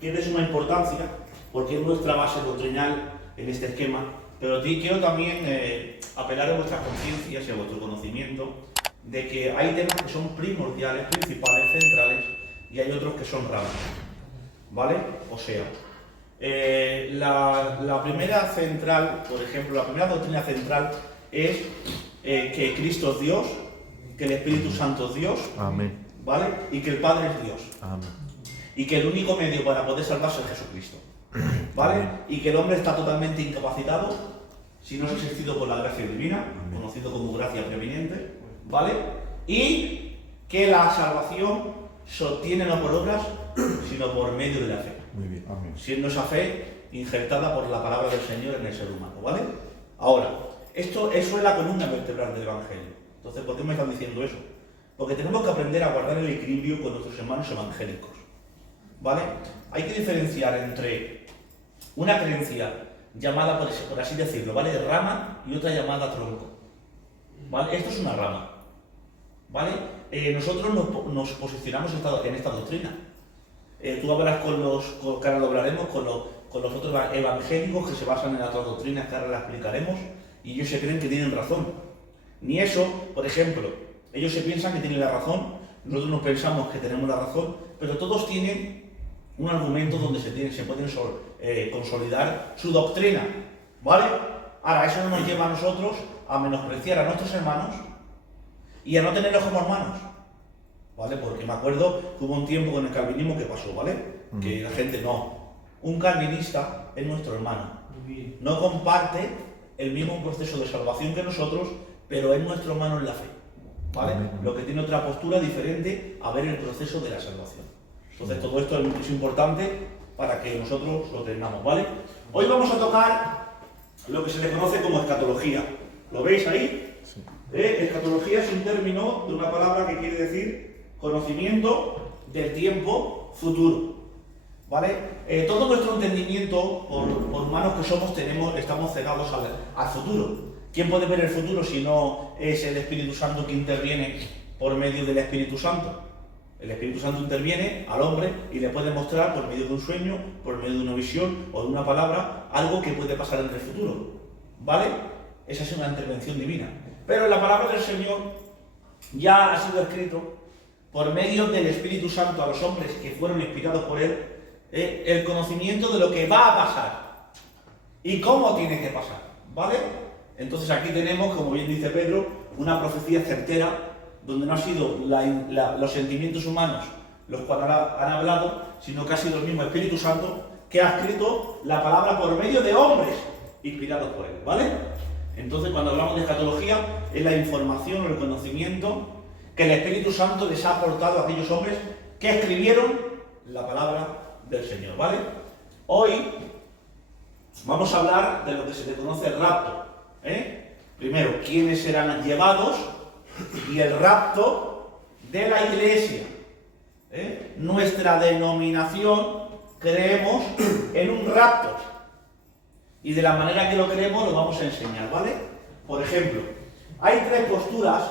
que es de suma importancia, porque es nuestra base doctrinal en este esquema, pero quiero también apelar a vuestras conciencias y a vuestro conocimiento de que hay temas que son primordiales, principales, centrales, y hay otros que son ramas, ¿vale? O sea, la primera central, por ejemplo, la primera doctrina central es que Cristo es Dios, que el Espíritu Santo es Dios, Amén. ¿vale? Y que el Padre es Dios. Amén. Y que el único medio para poder salvarse es Jesucristo, ¿vale? Y que el hombre está totalmente incapacitado si no es asistido por la gracia divina, conocido como gracia preeminente, ¿vale? Y que la salvación se obtiene no por obras, sino por medio de la fe. Muy bien. Amén. Siendo esa fe injertada por la palabra del Señor en el ser humano, ¿vale? Ahora, eso es la columna vertebral del Evangelio. Entonces, ¿por qué me están diciendo eso? Porque tenemos que aprender a guardar el equilibrio con nuestros hermanos evangélicos, ¿vale? Hay que diferenciar entre una creencia llamada, por así decirlo, ¿vale?, de rama, y otra llamada tronco, ¿vale? Esto es una rama, ¿vale? Nosotros nos posicionamos en esta doctrina. Tú hablarás que ahora lo hablaremos, con los otros evangélicos que se basan en las otras doctrinas que ahora las explicaremos, y ellos se creen que tienen razón. Ni eso, por ejemplo, ellos se piensan que tienen la razón, nosotros nos pensamos que tenemos la razón, pero todos tienen un argumento donde se pueden consolidar su doctrina, ¿vale? Ahora, eso no nos lleva a nosotros a menospreciar a nuestros hermanos y a no tenerlos como hermanos, ¿vale? Porque me acuerdo que hubo un tiempo con el calvinismo que pasó, ¿vale? Que la gente no. Un calvinista es nuestro hermano. No comparte el mismo proceso de salvación que nosotros, pero es nuestro hermano en la fe, ¿vale? Lo que tiene otra postura diferente a ver el proceso de la salvación. Entonces todo esto es importante para que nosotros lo tengamos, ¿vale? Hoy vamos a tocar lo que se le conoce como escatología. ¿Lo veis ahí? Sí. Escatología es un término de una palabra que quiere decir conocimiento del tiempo futuro, ¿vale? Todo nuestro entendimiento, por humanos que somos, estamos cegados al futuro. ¿Quién puede ver el futuro si no es el Espíritu Santo que interviene por medio del Espíritu Santo? El Espíritu Santo interviene al hombre y le puede mostrar por medio de un sueño, por medio de una visión o de una palabra, algo que puede pasar en el futuro, ¿vale? Esa es una intervención divina. Pero en la palabra del Señor ya ha sido escrito por medio del Espíritu Santo a los hombres que fueron inspirados por Él, el conocimiento de lo que va a pasar y cómo tiene que pasar, ¿vale? Entonces aquí tenemos, como bien dice Pedro, una profecía certera, donde no han sido los sentimientos humanos los cuales han hablado, sino que ha sido el mismo Espíritu Santo que ha escrito la palabra por medio de hombres inspirados por Él, ¿vale? Entonces, cuando hablamos de escatología, es la información o el conocimiento que el Espíritu Santo les ha aportado a aquellos hombres que escribieron la palabra del Señor, ¿vale? Hoy vamos a hablar de lo que se le conoce el rapto, Primero, quiénes serán llevados y el rapto de la Iglesia. Nuestra denominación creemos en un rapto y de la manera que lo creemos lo vamos a enseñar, ¿vale? Por ejemplo, hay tres posturas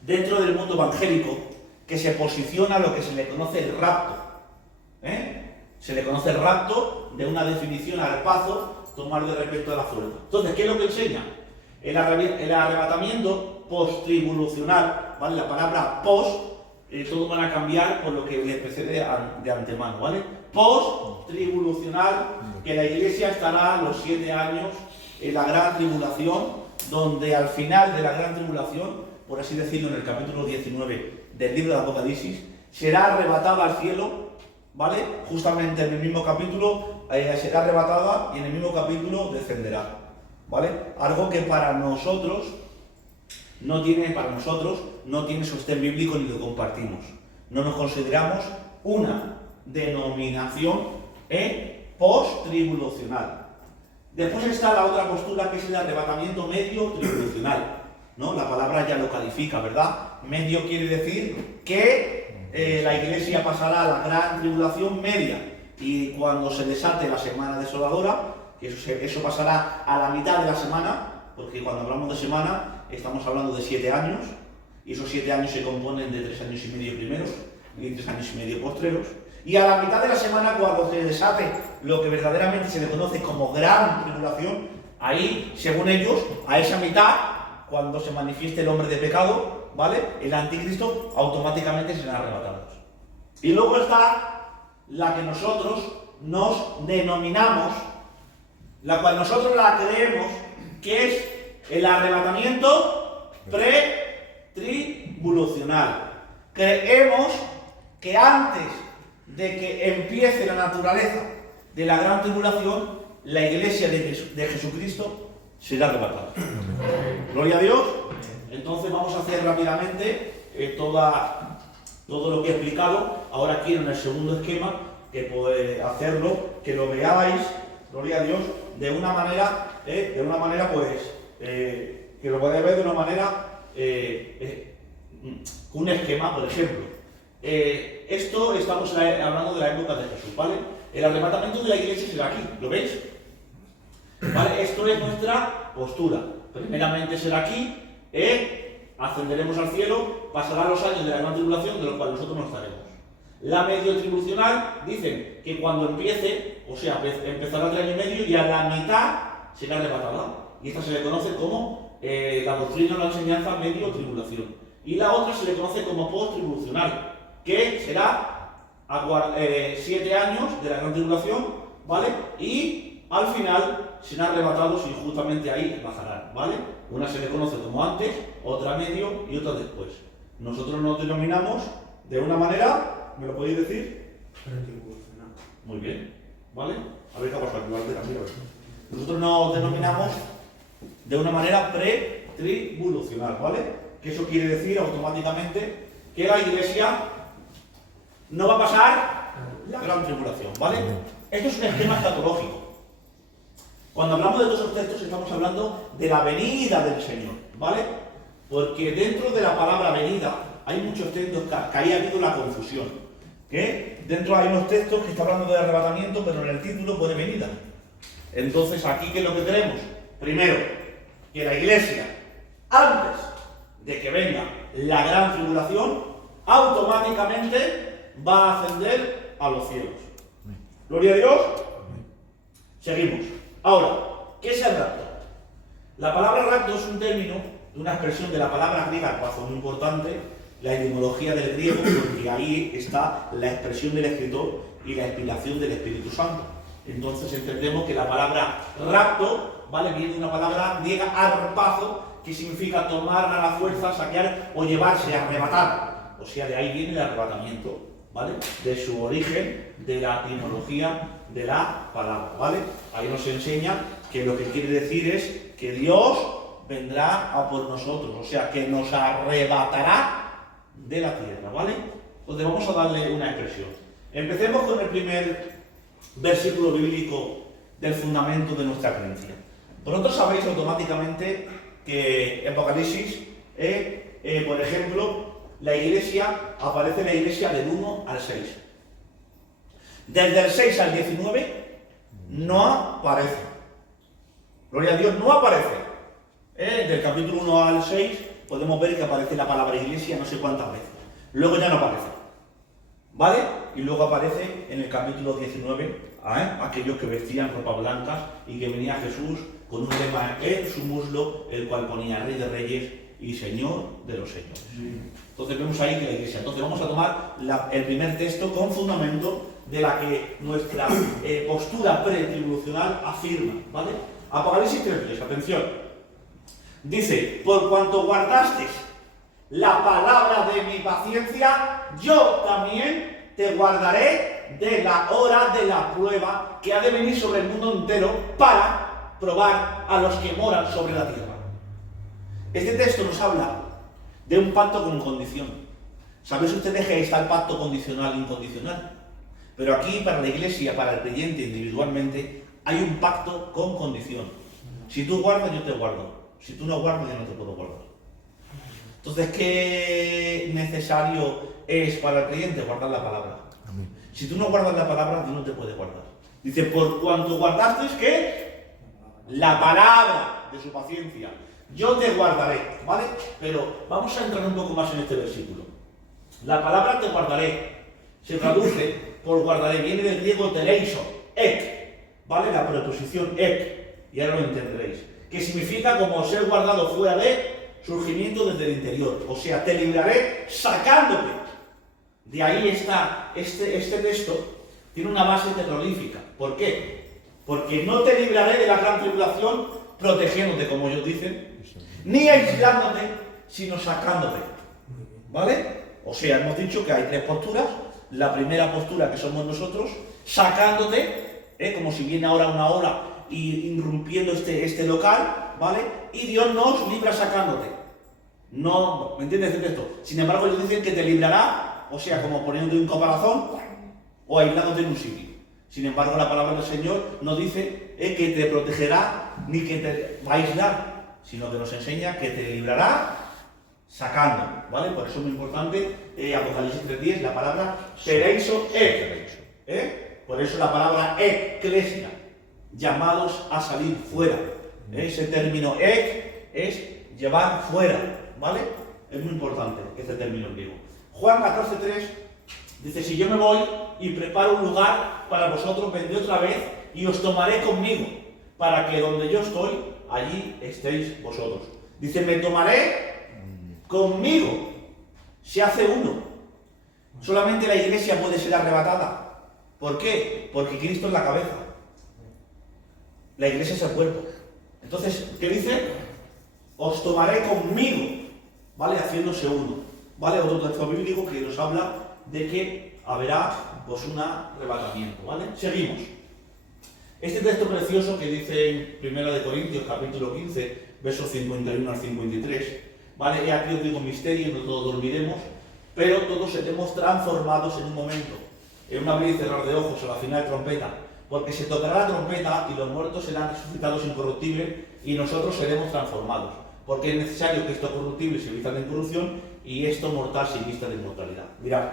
dentro del mundo evangélico que se posiciona a lo que se le conoce el rapto. Se le conoce el rapto de una definición al paso, tomar de respecto a la fuerza. Entonces, ¿qué es lo que enseña? El arrebatamiento post-tribulacional, ¿vale? La palabra post, todos van a cambiar por lo que les precede de antemano, ¿vale? Post-tribulacional, que la Iglesia estará los 7 años en la gran tribulación, donde al final de la gran tribulación, por así decirlo, en el capítulo 19 del libro de Apocalipsis, será arrebatada al cielo, ¿vale? Justamente en el mismo capítulo será arrebatada y en el mismo capítulo descenderá, ¿vale? Algo que para nosotros no tiene sostén bíblico ni lo compartimos. No nos consideramos una denominación post-tribulacional. Después está la otra postura, que es el arrebatamiento medio tribulacional, ¿no? La palabra ya lo califica, ¿verdad? Medio quiere decir que la Iglesia pasará a la gran tribulación media, y cuando se desate la semana desoladora, que eso pasará a la mitad de la semana, porque cuando hablamos de semana estamos hablando de 7 años, y esos 7 años se componen de 3 años y medio primeros, y 3 años y medio postreros. Y a la mitad de la semana, cuando se desate lo que verdaderamente se le conoce como gran tribulación, ahí, según ellos, a esa mitad, cuando se manifieste el hombre de pecado, ¿vale? El anticristo, automáticamente serán arrebatados. Y luego está la que nosotros nos denominamos, la cual nosotros la creemos, que es el arrebatamiento pretribulacional. Creemos que antes de que empiece la naturaleza de la gran tribulación, la iglesia de Jesucristo será arrebatada. Gloria a Dios. Entonces vamos a hacer rápidamente todo lo que he explicado. Ahora quiero en el segundo esquema que puede hacerlo, que lo veáis, gloria a Dios, de una manera pues, que lo podéis ver de una manera, un esquema, por ejemplo. Esto estamos hablando de la época de Jesús, ¿vale? El arrebatamiento de la iglesia será aquí, ¿lo veis? ¿Vale? Esto es nuestra postura. Primeramente será aquí, ascenderemos al cielo, pasarán los años de la gran tribulación, de los cuales nosotros no estaremos. La medio tribulacional dicen que cuando empiece, o sea, empezará 3 años y medio y a la mitad será arrebatada. Y esta se le conoce como la doctrina o la enseñanza medio tribulación. Y la otra se le conoce como post-tribulacional, que será 7 años de la gran tribulación, ¿vale? Y al final serán arrebatados y justamente ahí bajarán, ¿vale? Una se le conoce como antes, otra medio y otra después. Nosotros nos denominamos de una manera, ¿me lo podéis decir? Pretribulacional. Muy bien, ¿vale? A ver qué ha pasado aquí, ¿vale? Nosotros nos denominamos de una manera pretribulacional, ¿vale? Que eso quiere decir automáticamente que la iglesia no va a pasar la gran tribulación, ¿vale? Esto es un esquema escatológico. Cuando hablamos de todos esos textos estamos hablando de la venida del Señor, ¿vale? Porque dentro de la palabra venida hay muchos textos que ahí ha habido la confusión. ¿Qué? Dentro hay unos textos que están hablando de arrebatamiento, pero en el título pone venida. Entonces, aquí, ¿qué es lo que tenemos? Primero, que la iglesia, antes de que venga la gran tribulación, automáticamente va a ascender a los cielos. Gloria a Dios. Seguimos. Ahora, ¿qué es el rapto? La palabra rapto es un término de una expresión de la palabra griega, que muy importante, la etimología del griego, porque ahí está la expresión del escritor y la inspiración del Espíritu Santo. Entonces entendemos que la palabra rapto, ¿vale? Viene de una palabra griega arpazo, que significa tomar a la fuerza, saquear o llevarse, arrebatar. O sea, de ahí viene el arrebatamiento, ¿vale? De su origen, de la etimología de la palabra, ¿vale? Ahí nos enseña que lo que quiere decir es que Dios vendrá a por nosotros, o sea, que nos arrebatará de la tierra, ¿vale? Entonces vamos a darle una expresión. Empecemos con el primer versículo bíblico del fundamento de nuestra creencia. Vosotros sabéis automáticamente que en Apocalipsis, por ejemplo, aparece la iglesia del 1 al 6. Desde el 6 al 19 no aparece. Gloria a Dios, no aparece. Del capítulo 1 al 6 podemos ver que aparece la palabra iglesia no sé cuántas veces. Luego ya no aparece. ¿Vale? Y luego aparece en el capítulo 19, aquellos que vestían ropas blancas y que venía Jesús con un lema en su muslo, el cual ponía Rey de Reyes y Señor de los Señores. Entonces vemos ahí que la iglesia. Entonces vamos a tomar el primer texto con fundamento de la que nuestra postura pretribulacional afirma, ¿vale? Apocalipsis 3:10, atención. Dice, por cuanto guardasteis la palabra de mi paciencia, yo también te guardaré de la hora de la prueba que ha de venir sobre el mundo entero para probar a los que moran sobre la tierra. Este texto nos habla de un pacto con condición. ¿Sabéis ustedes que está el pacto condicional e incondicional? Pero aquí, para la iglesia, para el creyente individualmente, hay un pacto con condición. Si tú guardas, yo te guardo. Si tú no guardas, yo no te puedo guardar. Entonces, ¿qué necesario es para el creyente? Guardar la palabra. Amén. Si tú no guardas la palabra, Dios no te puede guardar. Dice, por cuanto guardasteis, ¿qué? La palabra de su paciencia. Yo te guardaré, ¿vale? Pero vamos a entrar un poco más en este versículo. La palabra te guardaré se traduce por guardaré, viene del griego teleiso, ek, ¿vale? La preposición ek, y ahora lo entenderéis, que significa como ser guardado fuera de surgimiento desde el interior, o sea, te libraré sacándote. De ahí está, este texto tiene una base terrorífica. ¿Por qué? Porque no te libraré de la gran tribulación protegiéndote, como ellos dicen, ni aislándote, sino sacándote. ¿Vale? O sea, hemos dicho que hay tres posturas. La primera postura, que somos nosotros, sacándote, como si viene ahora una ola y irrumpiendo este local, ¿vale? Y Dios nos libra sacándote. No, ¿me entiendes esto? Sin embargo, ellos dicen que te librará, o sea, como poniéndote un caparazón o aislándote en un sitio. Sin embargo, la palabra del Señor nos dice que te protegerá ni que te va a aislar, sino que nos enseña que te librará sacando, ¿vale? Por eso es muy importante Apocalipsis 3:10, la palabra pereiso por eso la palabra eclesia, llamados a salir fuera. Ese término ek es llevar fuera, ¿vale? Es muy importante este término griego. Juan 14:3 dice, si yo me voy y preparo un lugar para vosotros, vendré otra vez y os tomaré conmigo, para que donde yo estoy, allí estéis vosotros. Dice, me tomaré conmigo, se hace uno. Solamente la iglesia puede ser arrebatada. ¿Por qué? Porque Cristo es la cabeza. La iglesia es el cuerpo. Entonces, ¿qué dice? Os tomaré conmigo, ¿vale? Haciéndose uno. ¿Vale? Otro texto bíblico que nos habla de que habrá pues un arrebatamiento, ¿vale? Seguimos. Este texto precioso que dice en 1 Corintios, capítulo 15, versos 51 al 53, ¿vale? He aquí os digo misterio, no todos dormiremos, pero todos seremos transformados en un momento, en un abrir y cerrar de ojos, a la final de trompeta, porque se tocará la trompeta y los muertos serán resucitados incorruptibles y nosotros seremos transformados, porque es necesario que esto corruptible se vista de incorrupción y esto mortal se vista de inmortalidad. Mirad,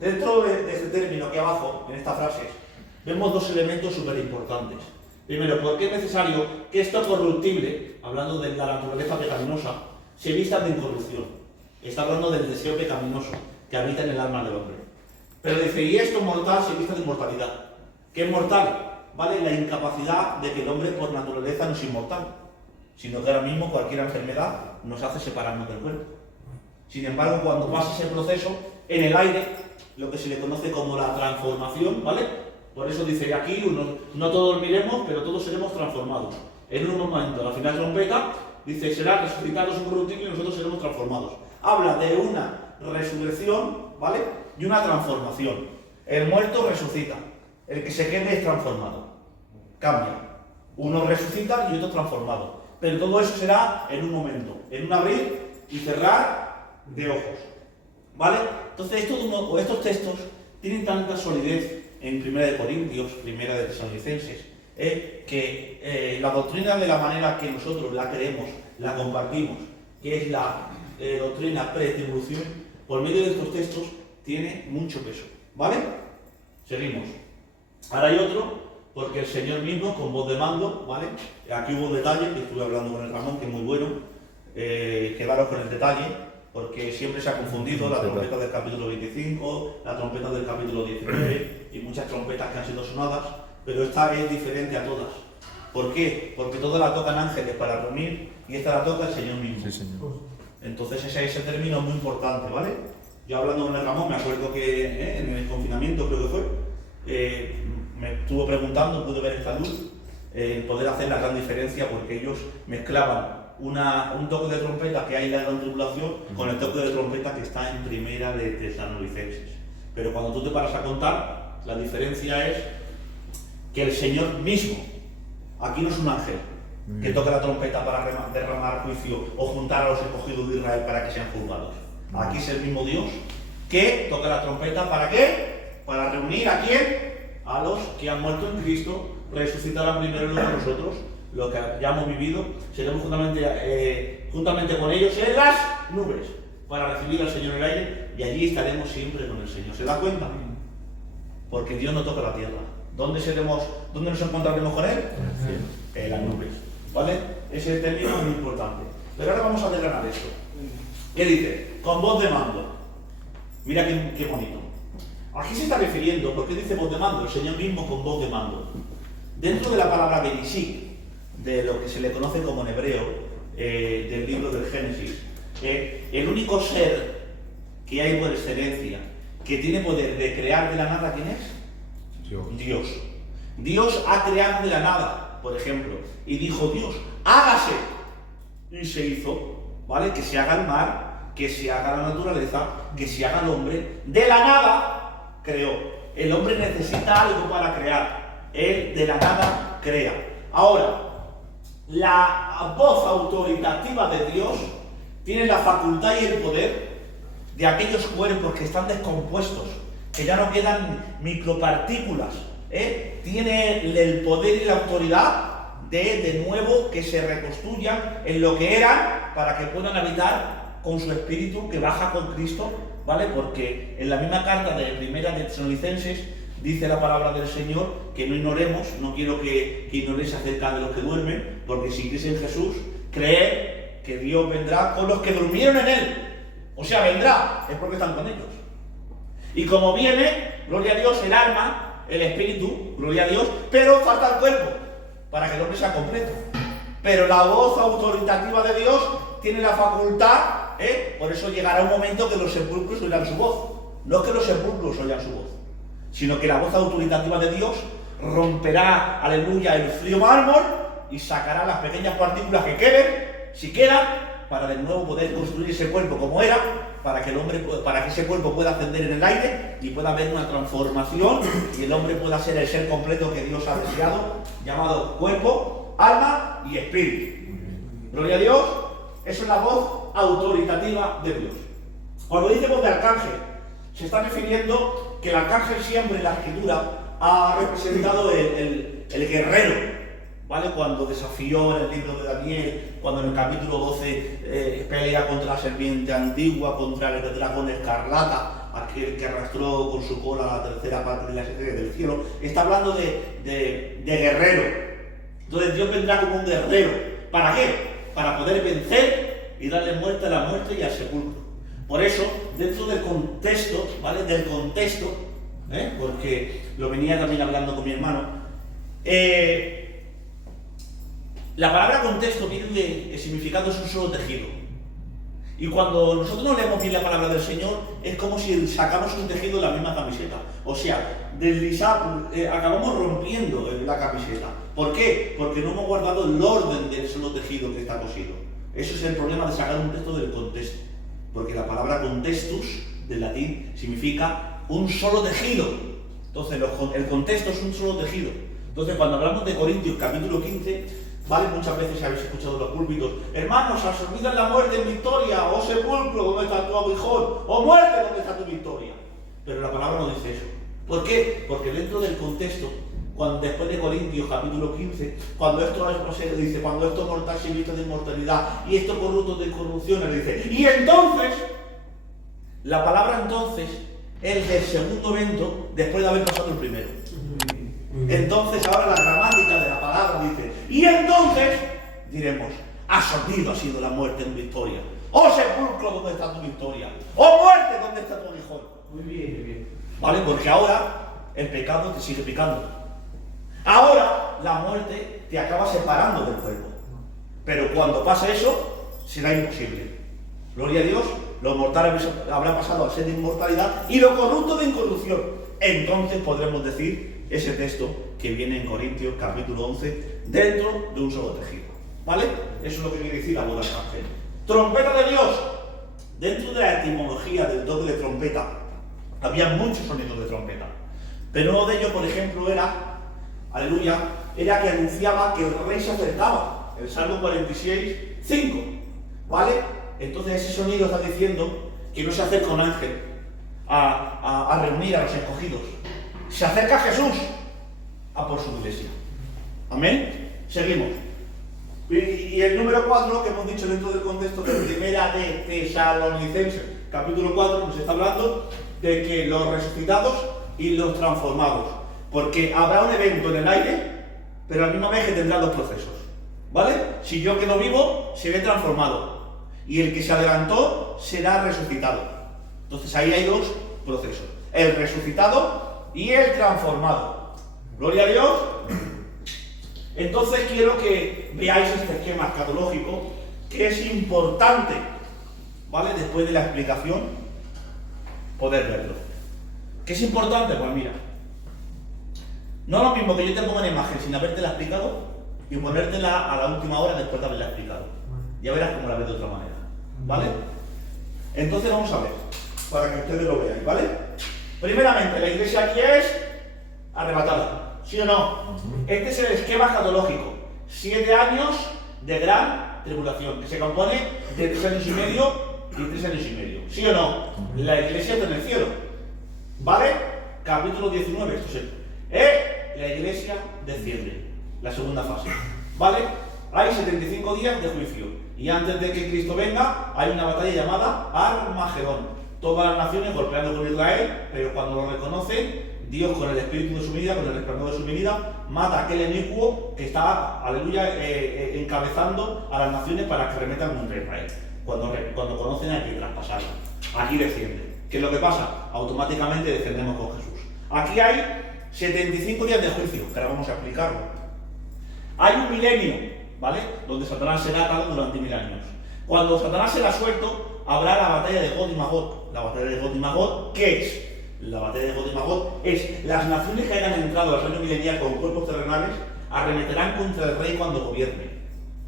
dentro de este término aquí abajo, en estas frases, vemos dos elementos súper importantes. Primero, ¿por qué es necesario que esto corruptible, hablando de la naturaleza pecaminosa, se vista de incorrupción? Está hablando del deseo pecaminoso que habita en el alma del hombre. Pero dice, y esto mortal se vista de inmortalidad. ¿Qué es mortal? ¿Vale? La incapacidad de que el hombre por naturaleza no es inmortal, sino que ahora mismo cualquier enfermedad nos hace separarnos del cuerpo. Sin embargo, cuando pasa ese proceso, en el aire, lo que se le conoce como la transformación, ¿vale? Por eso dice aquí, no todos dormiremos, pero todos seremos transformados. En un momento, al final de la trompeta, dice, serán resucitados incorruptibles y nosotros seremos transformados. Habla de una resurrección, ¿vale? Y una transformación. El muerto resucita, el que se quede es transformado. Cambia. Uno resucita y otro transformado. Pero todo eso será en un momento, en un abrir y cerrar de ojos. ¿Vale? Entonces, estos textos tienen tanta solidez en 1 Corintios, 1 Tesalonicenses, que la doctrina de la manera que nosotros la creemos, la compartimos, que es la doctrina pre-tribulación, por medio de estos textos, tiene mucho peso. ¿Vale? Seguimos. Ahora hay otro, porque el Señor mismo, con voz de mando, ¿vale? Aquí hubo un detalle, que estuve hablando con el Ramón, que es muy bueno, quedaros con el detalle, porque siempre se ha confundido la trompeta del capítulo 25, la trompeta del capítulo 19 y muchas trompetas que han sido sonadas, pero esta es diferente a todas. ¿Por qué? Porque todas la tocan ángeles para reunir y esta la toca el Señor mismo. Sí, Señor. Entonces ese término es muy importante, ¿vale? Yo hablando con el Ramón, me acuerdo que en el confinamiento creo que fue, me estuvo preguntando, pude ver esta luz, poder hacer la gran diferencia porque ellos mezclaban un toque de trompeta que hay en la gran tribulación con el toque de trompeta que está en 1 Tesalonicenses. Pero cuando tú te paras a contar, la diferencia es que el Señor mismo, aquí no es un ángel que toque la trompeta para derramar juicio o juntar a los escogidos de Israel para que sean juzgados. Aquí es el mismo Dios que toca la trompeta, ¿para qué? Para reunir ¿a quién? A los que han muerto en Cristo, resucitarán primero de nosotros, lo que ya hemos vivido, seremos juntamente con ellos en las nubes, para recibir al Señor en el aire, y allí estaremos siempre con el Señor. ¿Se da cuenta? Porque Dios no toca la tierra. ¿Dónde nos encontraremos con Él? En las nubes. ¿Vale? Ese término es muy importante. Pero ahora vamos a desgranar esto. ¿Qué dice? Con voz de mando. Mira qué bonito. Aquí se está refiriendo, porque dice voz de mando, el Señor mismo con voz de mando. Dentro de la palabra Bereshit, de lo que se le conoce como en hebreo, del libro del Génesis, el único ser que hay por excelencia, que tiene poder de crear de la nada, ¿quién es? Dios. Dios ha creado de la nada, por ejemplo, y dijo Dios, hágase, y se hizo, ¿vale? Que se haga el mar, que se haga la naturaleza, que se haga el hombre, de la nada creó. El hombre necesita algo para crear, él de la nada crea. Ahora, la voz autoritativa de Dios tiene la facultad y el poder de aquellos cuerpos que están descompuestos, que ya no quedan micropartículas, tiene el poder y la autoridad de nuevo que se reconstruyan en lo que eran para que puedan habitar con su espíritu que baja con Cristo, ¿vale? Porque en la misma carta de Primera de Tesalonicenses dice la palabra del Señor que no ignoremos, no quiero que ignoréis acerca de los que duermen, porque si creéis en Jesús, creed que Dios vendrá con los que durmieron en Él. O sea, vendrá, es porque están con ellos. Y como viene, gloria a Dios, el alma, el espíritu, gloria a Dios, pero falta el cuerpo, para que el hombre sea completo. Pero la voz autoritativa de Dios tiene la facultad, por eso llegará un momento que los sepulcros oirán su voz. No es que los sepulcros oigan su voz, sino que la voz autoritativa de Dios romperá, aleluya, el frío mármol y sacará las pequeñas partículas que queden, si quedan, para de nuevo poder construir ese cuerpo como era, para que ese cuerpo pueda ascender en el aire y pueda haber una transformación y el hombre pueda ser el ser completo que Dios ha deseado, llamado cuerpo, alma y espíritu. Gloria a Dios, eso es la voz autoritativa de Dios. Cuando dice voz de arcángel, se está refiriendo que el arcángel siempre en la escritura ha representado el guerrero, ¿vale? Cuando desafió en el libro de Daniel, cuando en el capítulo 12 pelea contra la serpiente antigua, contra el dragón escarlata, aquel que arrastró con su cola la tercera parte de las estrellas del cielo, está hablando de guerrero. Entonces Dios vendrá como un guerrero. ¿Para qué? Para poder vencer y darle muerte a la muerte y al sepulcro. Por eso, dentro del contexto, ¿vale? Del contexto, porque lo venía también hablando con mi hermano, la palabra contexto viene el significado es un solo tejido. Y cuando nosotros no leemos bien la palabra del Señor, es como si sacamos un tejido de la misma camiseta. O sea, acabamos rompiendo la camiseta. ¿Por qué? Porque no hemos guardado el orden del solo tejido que está cosido. Eso es el problema de sacar un texto del contexto. Porque la palabra contextus, del latín, significa un solo tejido. Entonces, el contexto es un solo tejido. Entonces, cuando hablamos de Corintios, capítulo 15, ¿vale? Muchas veces habéis escuchado en los púlpitos, hermanos, os olvidan la muerte en victoria, o sepulcro, ¿dónde está tu aguijón? O muerte, ¿dónde está tu victoria? Pero la palabra no dice eso. ¿Por qué? Porque dentro del contexto, después de Corintios capítulo 15, cuando esto es dice, cuando esto mortal se viste de inmortalidad y esto corrupto de corrupción, dice, y entonces, la palabra entonces es del segundo evento después de haber pasado el primero. Entonces ahora la gramática de la palabra dice, y entonces diremos, absorbido ha sido la muerte en victoria. Oh sepulcro, ¿dónde está tu victoria? Oh muerte, ¿dónde está tu aguijón? Muy bien, muy bien. ¿Vale? Porque ahora el pecado te sigue picando. Ahora la muerte te acaba separando del cuerpo. Pero cuando pasa eso, será imposible. Gloria a Dios, los mortales habrán pasado a ser de inmortalidad y lo corrupto de incorrupción. Entonces podremos decir ese texto que viene en Corintios capítulo 11 dentro de un solo tejido. ¿Vale? Eso es lo que quiere decir la voz del arcángel. Trompeta de Dios. Dentro de la etimología del toque de trompeta había muchos sonidos de trompeta. Pero uno de ellos, por ejemplo, era, aleluya, era que anunciaba que el rey se acercaba. El Salmo 46, 5. ¿Vale? Entonces ese sonido está diciendo que no se acerca un ángel a reunir a los escogidos. Se acerca Jesús a por su iglesia. Amén. Seguimos. Y el número 4 que hemos dicho dentro del contexto de Primera de Tesalonicenses, capítulo 4, nos está hablando de que los resucitados y los transformados. Porque habrá un evento en el aire, pero a la misma vez que tendrá dos procesos. ¿Vale? Si yo quedo vivo, seré transformado. Y el que se adelantó será resucitado. Entonces ahí hay dos procesos, el resucitado y el transformado. Gloria a Dios. Entonces quiero que veáis este esquema escatológico, que es importante, ¿vale? Después de la explicación, poder verlo. ¿Qué es importante? Pues mira, no es lo mismo que yo te ponga una imagen sin habértela explicado y ponértela a la última hora después de haberla explicado. Ya verás cómo la ves de otra manera, ¿vale? Entonces vamos a ver, para que ustedes lo vean, ¿vale? Primeramente, la iglesia aquí es arrebatada, ¿sí o no? Este es el esquema escatológico. 7 años de gran tribulación, que se compone de 3 años y medio y 3 años y medio, ¿sí o no? La iglesia está en el cielo, ¿vale? Capítulo 19, esto es la iglesia desciende, la segunda fase, ¿vale? Hay 75 días de juicio y antes de que Cristo venga hay una batalla llamada Armagedón. Todas las naciones golpeando con Israel, pero cuando lo reconocen, Dios con el espíritu de su venida, con el resplandor de su venida, mata a aquel inicuo que está, aleluya, encabezando a las naciones para que remetan contra Israel. Cuando conocen hay que traspasarlo. Aquí desciende. ¿Qué es lo que pasa? Automáticamente descendemos con Jesús. Aquí hay 75 días de juicio, que ahora vamos a explicarlo. Hay un milenio, ¿vale? Donde Satanás será atado durante 1000 años. Cuando Satanás será suelto, habrá la batalla de Gog y Magog. La batalla de Gog y Magog, ¿qué es? La batalla de Gog y Magog es las naciones que hayan entrado al reino milenial con cuerpos terrenales arremeterán contra el rey cuando gobierne,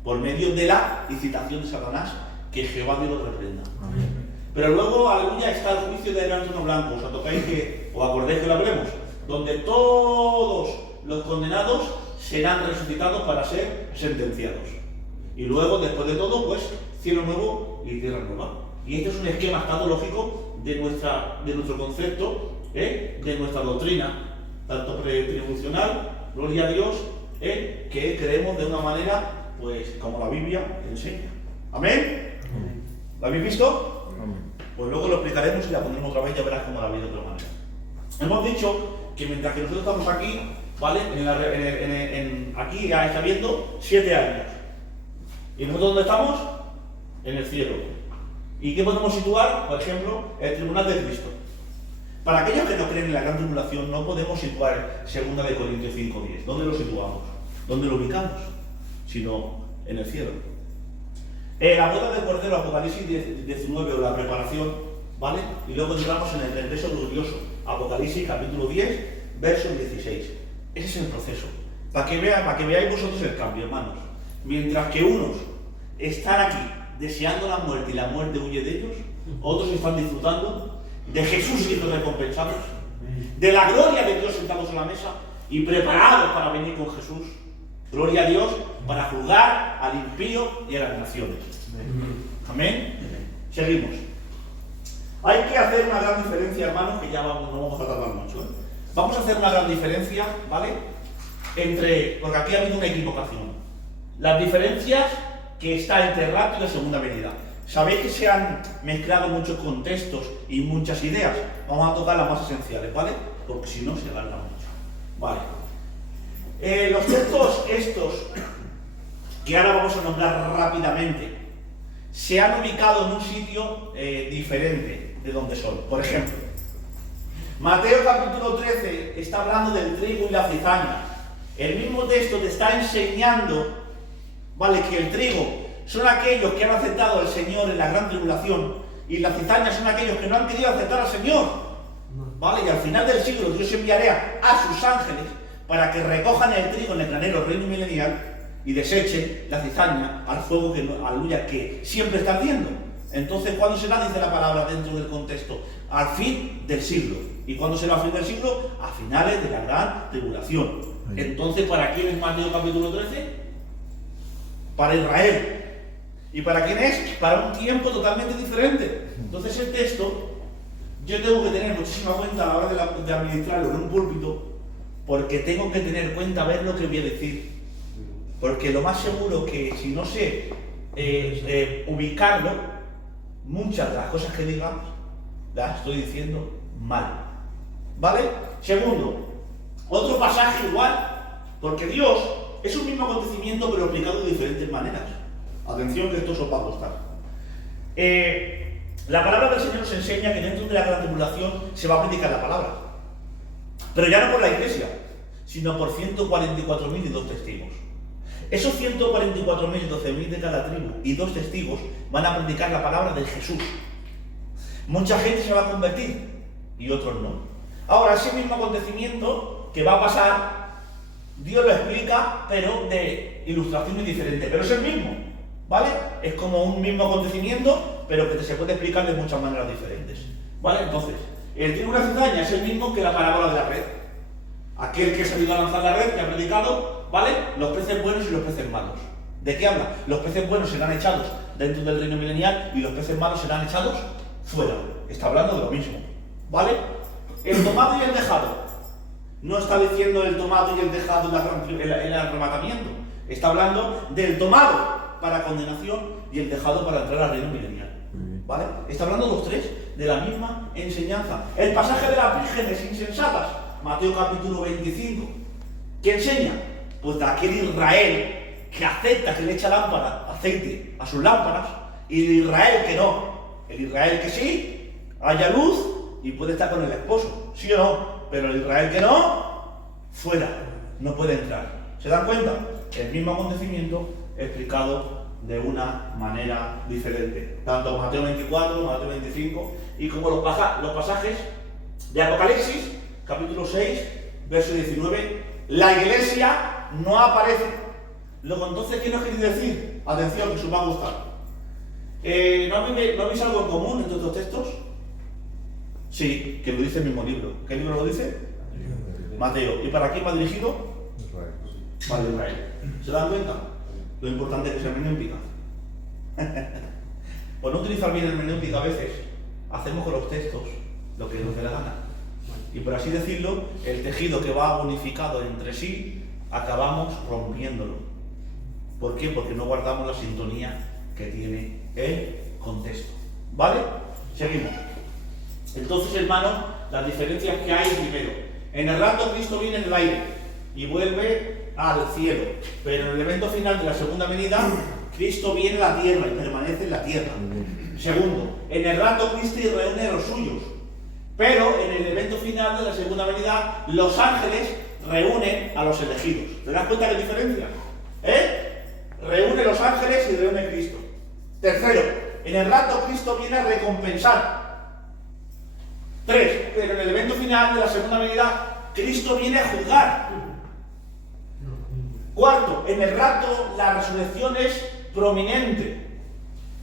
por medio de la incitación de Satanás, que Jehová Dios lo reprenda. Pero luego, aleluya, está el juicio de gran trono blanco. ¿Os tocáis que, os acordáis que lo hablemos? Donde todos los condenados serán resucitados para ser sentenciados. Y luego, después de todo, pues, cielo nuevo y tierra nueva. Y este es un esquema escatológico de nuestro concepto, de nuestra doctrina, tanto pretribucional, gloria a Dios, que creemos de una manera, pues, como la Biblia enseña. ¿Amén? ¿Lo habéis visto? Pues luego lo explicaremos y la pondremos otra vez, ya verás cómo la veis de otra manera. Hemos dicho que mientras que nosotros estamos aquí, ¿vale? Aquí ya está viendo 7 años. ¿Y nosotros dónde estamos? En el cielo. ¿Y qué podemos situar? Por ejemplo, el tribunal de Cristo. Para aquellos que no creen en la gran tribulación, no podemos situar 2 de Corintios 5:10. ¿Dónde lo situamos? ¿Dónde lo ubicamos? Sino en el cielo. La boda del Cordero, Apocalipsis 19, o la preparación, ¿vale? Y luego entramos en el regreso glorioso, Apocalipsis capítulo 10, verso 16. Ese es el proceso. Para que veáis vosotros el cambio, hermanos. Mientras que unos están aquí deseando la muerte y la muerte huye de ellos, otros están disfrutando de Jesús siendo recompensados, de la gloria de Dios sentados en la mesa y preparados para venir con Jesús. Gloria a Dios para juzgar al impío y a las naciones. Amén. Seguimos. Hay que hacer una gran diferencia, hermanos, que ya no vamos a tardar mucho. Vamos a hacer una gran diferencia, ¿vale? Porque aquí ha habido una equivocación. Las diferencias que está entre el rapto y la segunda venida. Sabéis que se han mezclado muchos contextos y muchas ideas. Vamos a tocar las más esenciales, ¿vale? Porque si no, se alarga mucho. Vale. Los textos estos, que ahora vamos a nombrar rápidamente, se han ubicado en un sitio diferente de donde son. Por ejemplo, Mateo capítulo 13 está hablando del trigo y la cizaña. El mismo texto te está enseñando, ¿vale?, que el trigo son aquellos que han aceptado al Señor en la gran tribulación y la cizaña son aquellos que no han querido aceptar al Señor, ¿vale? Y al final del siglo Dios enviará a sus ángeles para que recojan el trigo en el granero reino milenial y desechen la cizaña al fuego aleluya, que siempre está ardiendo. Entonces, ¿cuándo será? Dice la palabra dentro del contexto, al fin del siglo. ¿Y cuándo será al fin del siglo? A finales de la gran tribulación. Entonces, ¿para quién es Mateo capítulo 13? Para Israel. ¿Y para quién es? Para un tiempo totalmente diferente. Entonces, el texto, yo tengo que tener muchísima cuenta a la hora de administrarlo en un púlpito, porque tengo que tener cuenta, ver lo que voy a decir. Porque lo más seguro que si no sé ubicarlo, muchas de las cosas que diga las estoy diciendo mal. ¿Vale? Segundo, otro pasaje igual, porque Dios es un mismo acontecimiento pero explicado de diferentes maneras. Atención que esto os va a costar. La palabra del Señor nos enseña que dentro de la gran tribulación se va a predicar la palabra. Pero ya no por la iglesia, sino por 144.000 y 2 testigos. Esos 144.000 y 12.000 de cada tribu y 2 testigos van a predicar la palabra de Jesús. Mucha gente se va a convertir y otros no. Ahora, ese mismo acontecimiento que va a pasar, Dios lo explica, pero de ilustraciones diferentes. Pero es el mismo, ¿vale? Es como un mismo acontecimiento, pero que se puede explicar de muchas maneras diferentes, ¿vale? Entonces, el trigo de la cizaña es el mismo que la parábola de la red. Aquel que se ha ido a lanzar la red, que ha predicado, ¿vale? Los peces buenos y los peces malos. ¿De qué habla? Los peces buenos serán echados dentro del reino milenial y los peces malos serán echados fuera. Está hablando de lo mismo, ¿vale? El tomado y el dejado. No está diciendo el tomado y el dejado en el arrebatamiento. Está hablando del tomado para condenación y el dejado para entrar al reino milenial, ¿vale? Está hablando los tres de la misma enseñanza. El pasaje de las vírgenes insensatas, Mateo capítulo 25, ¿qué enseña? Pues de aquel Israel que acepta que le echa aceite a sus lámparas, y el Israel que no. El Israel que sí, haya luz y puede estar con el esposo, ¿sí o no? Pero el Israel que no, fuera, no puede entrar. ¿Se dan cuenta? El mismo acontecimiento explicado de una manera diferente. Tanto Mateo 24, Mateo 25 y como los pasajes de Apocalipsis, capítulo 6, verso 19, la iglesia no aparece. Luego, entonces, ¿qué nos quiere decir? Atención, que os va a gustar. ¿No veis algo en común entre estos textos? Sí, que lo dice el mismo libro. ¿Qué libro lo dice? Mateo. ¿Y para quién va dirigido? Para Israel. ¿Se dan cuenta? Lo importante que es hermenéutica. Por no utilizar bien hermenéutica a veces, hacemos con los textos lo que nos dé la gana. Y por así decirlo, el tejido que va unificado entre sí, acabamos rompiéndolo. ¿Por qué? Porque no guardamos la sintonía que tiene el contexto. ¿Vale? Seguimos. Entonces, hermanos, las diferencias que hay, primero, en el rapto Cristo viene en el aire y vuelve al cielo, pero en el evento final de la segunda venida, Cristo viene a la tierra y permanece en la tierra. Segundo, en el rapto Cristo reúne a los suyos, pero en el evento final de la segunda venida, los ángeles reúnen a los elegidos. ¿Te das cuenta de la diferencia? Reúne los ángeles y reúne Cristo. Tercero, en el rapto Cristo viene a recompensar. 3. Pero en el evento final de la segunda venida, Cristo viene a juzgar. 4. En el rapto, la resurrección es prominente.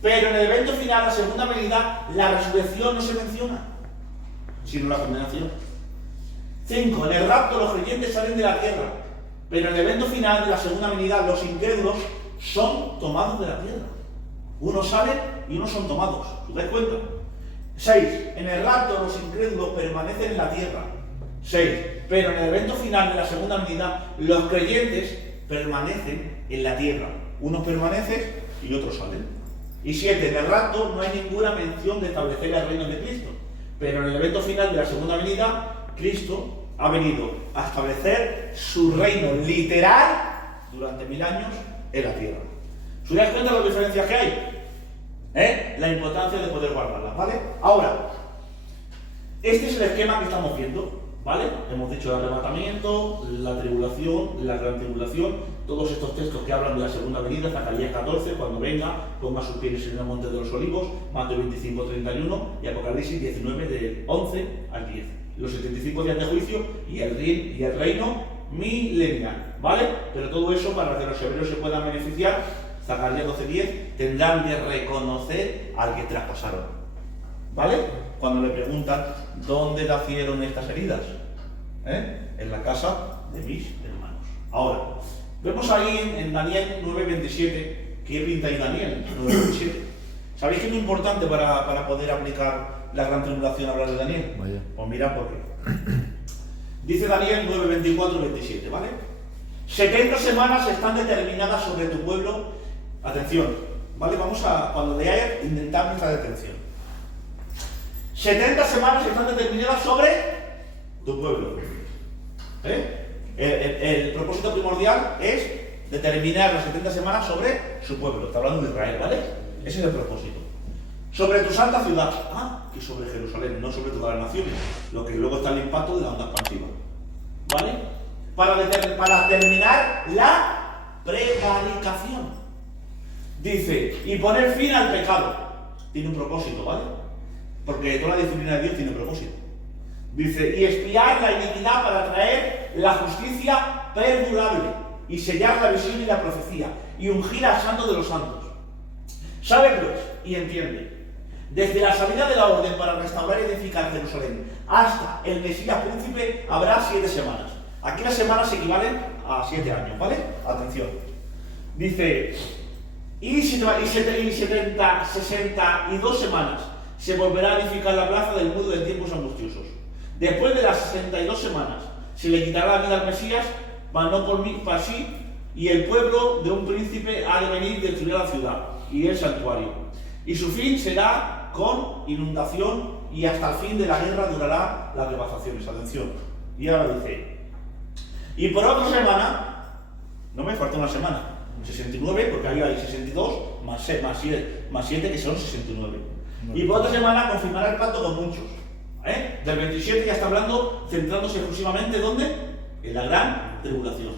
Pero en el evento final, la segunda venida, la resurrección no se menciona, sino la condenación. 5. En el rapto, los creyentes salen de la tierra. Pero en el evento final de la segunda venida, los incrédulos son tomados de la tierra. Unos salen y unos son tomados. ¿Os dais cuenta? 6. En el rapto los incrédulos permanecen en la tierra. 6. Pero en el evento final de la segunda venida, los creyentes permanecen en la tierra. Unos permanecen y otros salen. Y 7. En el rapto no hay ninguna mención de establecer el reino de Cristo. Pero en el evento final de la segunda venida, Cristo ha venido a establecer su reino literal durante 1000 años en la tierra. ¿Se dais cuenta de las diferencias que hay? La importancia de poder guardarlas, ¿vale? Ahora, este es el esquema que estamos viendo, ¿vale? Hemos dicho el arrebatamiento, la tribulación, la gran tribulación, todos estos textos que hablan de la segunda venida, Zacarías 14, cuando venga, ponga sus pies en el monte de los olivos, Mateo 25, 31 y Apocalipsis 19, del 11 al 10. Los 75 días de juicio y el reino milenial, ¿vale? Pero todo eso, para que los hebreos se puedan beneficiar, Zacarías 12:10, tendrán de reconocer al que traspasaron, ¿vale? Cuando le preguntan dónde nacieron estas heridas, en la casa de mis hermanos. Ahora, vemos ahí en Daniel 9:27, ¿qué pinta ahí Daniel 9:27? ¿Sabéis que es muy importante para poder aplicar la gran tribulación hablar de Daniel? Vaya. Pues mirad por qué. Dice Daniel 9:24-27, ¿vale? 70 semanas están determinadas sobre tu pueblo. Atención, ¿vale? Vamos a, cuando leáis, intentar nuestra atención. 70 semanas están determinadas sobre tu pueblo. El propósito primordial es determinar las 70 semanas sobre su pueblo. Está hablando de Israel, ¿vale? Ese es el propósito. Sobre tu santa ciudad. Que sobre Jerusalén, no sobre todas las naciones. Lo que luego está el impacto de la onda expansiva. ¿Vale? Para terminar la prevaricación. Dice, y poner fin al pecado. Tiene un propósito, ¿vale? Porque toda la disciplina de Dios tiene propósito. Dice, y expiar la iniquidad para traer la justicia perdurable, y sellar la visión y la profecía, y ungir al santo de los santos. Sabe pues, y entiende, desde la salida de la orden para restaurar y edificar Jerusalén hasta el Mesías príncipe habrá 7 semanas. Aquí las semanas equivalen a 7 años, ¿vale? Atención. Dice, y 62 semanas se volverá a edificar la plaza del muro de tiempos angustiosos. Después de las 62 semanas se le quitará la vida al Mesías, mas no por mí, para sí, y el pueblo de un príncipe ha de venir y destruir la ciudad y el santuario. Y su fin será con inundación, y hasta el fin de la guerra durará las devastaciones. Atención. Y ahora dice, y por otra semana, no me falta una semana, 69, porque ahí hay 62, más 7, que son 69. Y por otra semana confirmará el pacto con muchos. Del 27 ya está hablando, centrándose exclusivamente, ¿dónde? En la gran tribulación.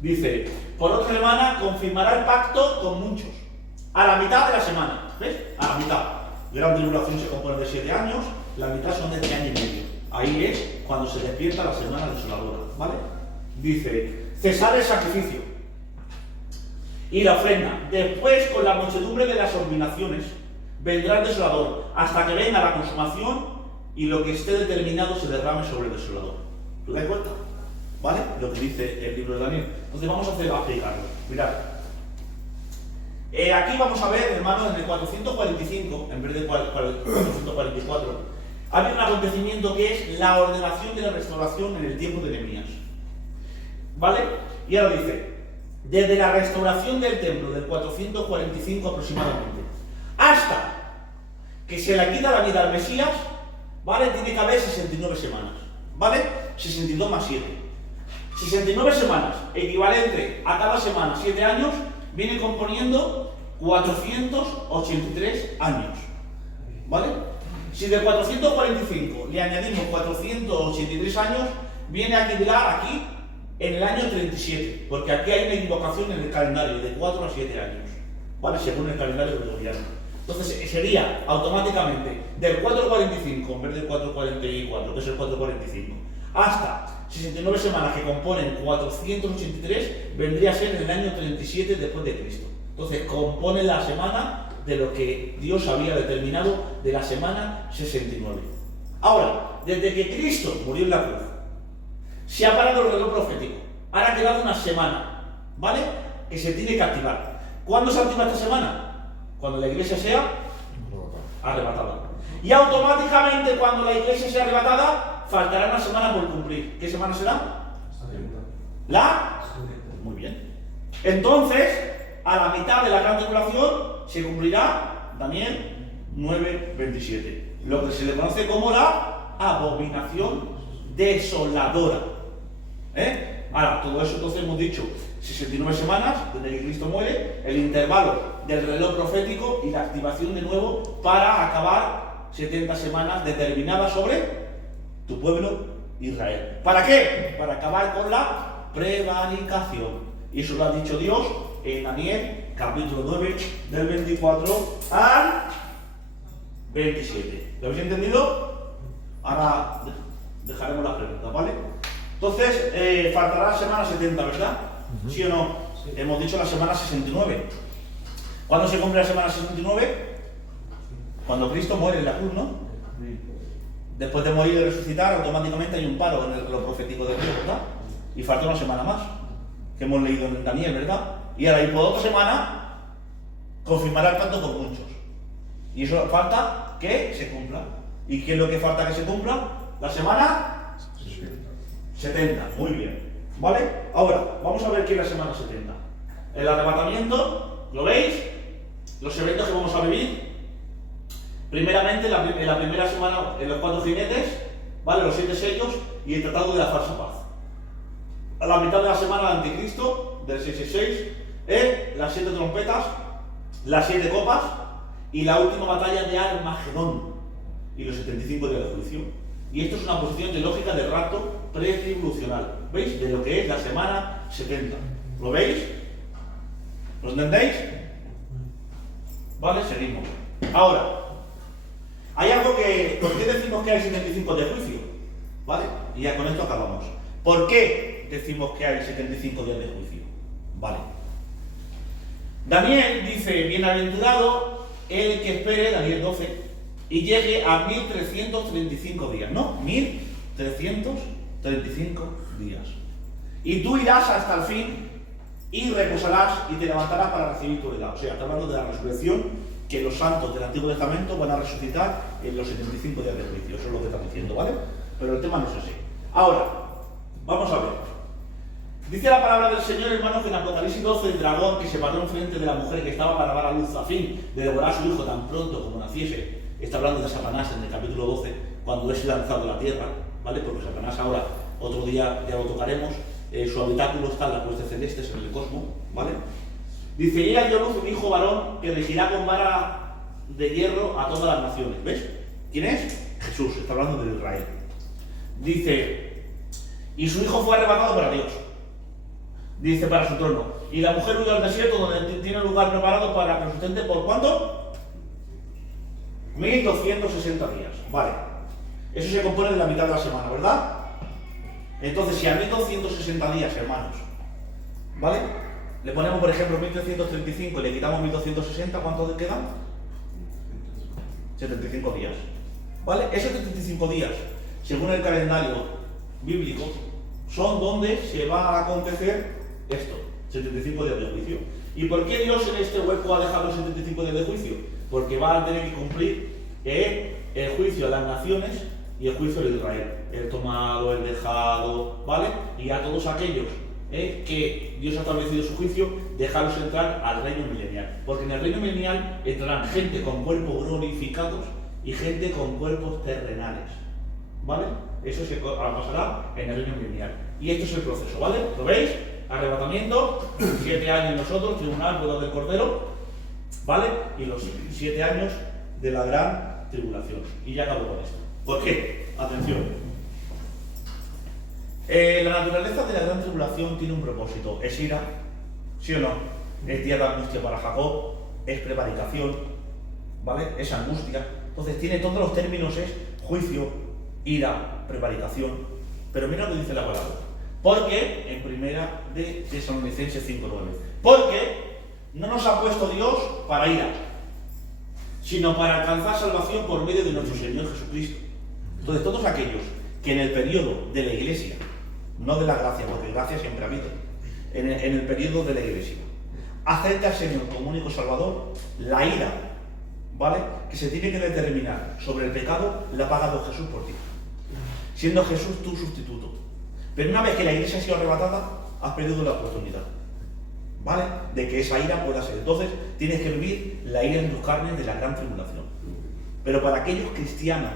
Dice, por otra semana confirmará el pacto con muchos. A la mitad de la semana, ¿ves? A la mitad. Gran tribulación se compone de 7 años, la mitad son de 3 años y medio. Ahí es cuando se despierta la semana desoladora, ¿vale? Dice, cesar el sacrificio y la ofrenda. Después, con la muchedumbre de las ordinaciones, vendrá el desolador, hasta que venga la consumación y lo que esté determinado se derrame sobre el desolador. ¿Te das cuenta? ¿Vale? Lo que dice el libro de Daniel. Entonces vamos a explicarlo. Mirad. Aquí vamos a ver, hermanos, en el 445, en vez de 444, había un acontecimiento que es la ordenación de la restauración en el tiempo de Nehemías. ¿Vale? Y ahora dice, desde la restauración del templo del 445 aproximadamente, hasta que se le quita la vida al Mesías, ¿vale? Tiene que haber 69 semanas, ¿vale? 62 más 7. 69 semanas, equivalente a cada semana 7 años, viene componiendo 483 años, ¿vale? Si de 445 le añadimos 483 años, viene a equivaler aquí en el año 37, porque aquí hay una equivocación en el calendario de 4 a 7 años, ¿vale? Según el calendario gregoriano. Entonces sería automáticamente del 445 en vez del 444, que es el 445, hasta 69 semanas que componen 483, vendría a ser en el año 37 después de Cristo. Entonces compone la semana de lo que Dios había determinado de la semana 69. Ahora, desde que Cristo murió en la cruz, se ha parado el reloj profético. Ahora ha quedado una semana, ¿vale? Que se tiene que activar. ¿Cuándo se activa esta semana? Cuando la iglesia sea arrebatada. Y automáticamente cuando la iglesia sea arrebatada, faltará una semana por cumplir. ¿Qué semana será? La... Muy bien. Entonces, a la mitad de la gran tribulación se cumplirá Daniel 9:27. Lo que se le conoce como la abominación desoladora. Ahora, todo eso entonces hemos dicho 69 semanas desde que Cristo muere, el intervalo del reloj profético y la activación de nuevo para acabar 70 semanas determinadas sobre tu pueblo Israel. ¿Para qué? Para acabar con la prevaricación. Y eso lo ha dicho Dios en Daniel, capítulo 9, del 24 al 27. ¿Lo habéis entendido? Ahora dejaremos las preguntas, ¿vale? Entonces, faltará la semana 70, ¿verdad? ¿Sí o no? Sí. Hemos dicho la semana 69. ¿Cuándo se cumple la semana 69? Cuando Cristo muere en la cruz, ¿no? Después de morir y resucitar, automáticamente hay un paro en el reloj profético de Dios, ¿verdad? Y falta una semana más, que hemos leído en Daniel, ¿verdad? Y ahora, y por otra semana, confirmará el pacto con muchos. Y eso falta que se cumpla. ¿Y qué es lo que falta que se cumpla? La semana 70. Muy bien. ¿Vale? Ahora, vamos a ver qué es la semana 70. El arrebatamiento, ¿lo veis? Los eventos que vamos a vivir. Primeramente, en la primera semana, en los 4 jinetes, ¿vale? Los 7 sellos y el tratado de la falsa paz. A la mitad de la semana del anticristo, del 666, las 7 trompetas, las 7 copas y la última batalla de Armagedón y los 75 días de juicio. Y esto es una posición teológica del rapto pretribulacional. ¿Veis? De lo que es la semana 70. ¿Lo veis? ¿Lo entendéis? Vale, seguimos. Ahora, hay algo que... ¿Por qué decimos que hay 75 días de juicio? ¿Vale? Y ya con esto acabamos. ¿Por qué decimos que hay 75 días de juicio? Vale. Daniel dice, bienaventurado el que espere, Daniel 12, y llegue a 1335 días, ¿no? 1335 días. Y tú irás hasta el fin y reposarás y te levantarás para recibir tu heredad. O sea, está hablando de la resurrección, que los santos del Antiguo Testamento van a resucitar en los 75 días de juicio. Eso es lo que está diciendo, ¿vale? Pero el tema no es así. Ahora, vamos a ver. Dice la palabra del Señor, hermano, que en Apocalipsis 12 el dragón que se paró enfrente de la mujer que estaba para dar a luz a fin de devorar a su hijo tan pronto como naciese. Está hablando de Satanás en el capítulo 12, cuando es lanzado a la tierra, ¿vale? Porque Satanás ahora, otro día ya lo tocaremos, su habitáculo está en las huestes celestes, en el cosmos, ¿vale? Dice, y ella dio a luz un hijo varón que regirá con vara de hierro a todas las naciones. ¿Ves? ¿Quién es? Jesús, está hablando de Israel. Dice, y su hijo fue arrebatado para Dios. Dice, para su trono. Y la mujer huyó al desierto donde tiene lugar preparado para que lo sustente por ¿cuánto? 1260 días. Vale. Eso se compone de la mitad de la semana, ¿verdad? Entonces, si a 1260 días, hermanos, ¿vale? Le ponemos, por ejemplo, 1335 y le quitamos 1260, ¿cuánto quedan? 75 días. ¿Vale? Esos 75 días, según el calendario bíblico, son donde se va a acontecer esto, 75 días de juicio. ¿Y por qué Dios en este hueco ha dejado los 75 días de juicio? Porque va a tener que cumplir el juicio a las naciones y el juicio de Israel. El tomado, el dejado, ¿vale? Y a todos aquellos que Dios ha establecido su juicio, dejarlos entrar al reino milenial. Porque en el reino milenial entrarán gente con cuerpos glorificados y gente con cuerpos terrenales, ¿vale? Eso se pasará en el reino milenial. Y esto es el proceso, ¿vale? ¿Lo veis? Arrebatamiento, 7 años nosotros, tribunal, boda del Cordero, ¿vale? Y los 7 años de la gran tribulación. Y ya acabo con esto. ¿Por qué? Atención. La naturaleza de la gran tribulación tiene un propósito. Es ira, ¿sí o no? Es día de angustia para Jacob, es prevaricación, ¿vale? Es angustia. Entonces tiene todos los términos, es juicio, ira, prevaricación. Pero mira lo que dice la palabra. Porque, en primera de Tesalonicenses 5:9, porque no nos ha puesto Dios para ira, sino para alcanzar salvación por medio de nuestro Señor Jesucristo. Entonces, todos aquellos que en el periodo de la Iglesia, no de la gracia, porque gracia siempre habita, en el periodo de la Iglesia, acepta al Señor como único Salvador, la ira, ¿vale?, que se tiene que determinar sobre el pecado, la ha pagado Jesús por ti, siendo Jesús tu sustituto. Pero una vez que la Iglesia ha sido arrebatada, has perdido la oportunidad, ¿vale?, de que esa ira pueda ser. Entonces, tienes que vivir la ira en tus carnes de la gran tribulación. Pero para aquellos cristianos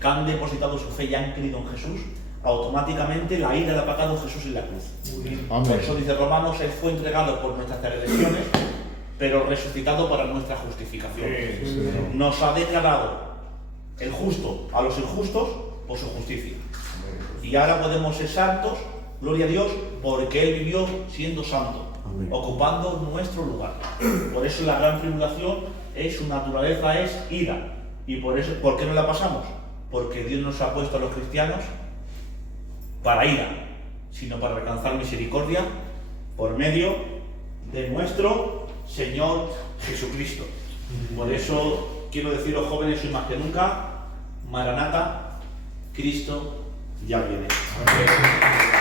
que han depositado su fe y han creído en Jesús, automáticamente la ira la ha pagado Jesús en la cruz. Por eso dice Romanos, Él fue entregado por nuestras transgresiones, pero resucitado para nuestra justificación. Nos ha declarado el justo a los injustos por su justicia. Y ahora podemos ser santos, gloria a Dios, porque Él vivió siendo santo, ocupando nuestro lugar. Por eso la gran tribulación, su naturaleza es ira. Y por eso, ¿por qué no la pasamos? Porque Dios nos ha puesto a los cristianos para ira, sino para alcanzar misericordia por medio de nuestro Señor Jesucristo. Por eso quiero deciros, jóvenes, hoy más que nunca, Maranata, Cristo ya viene. Amén.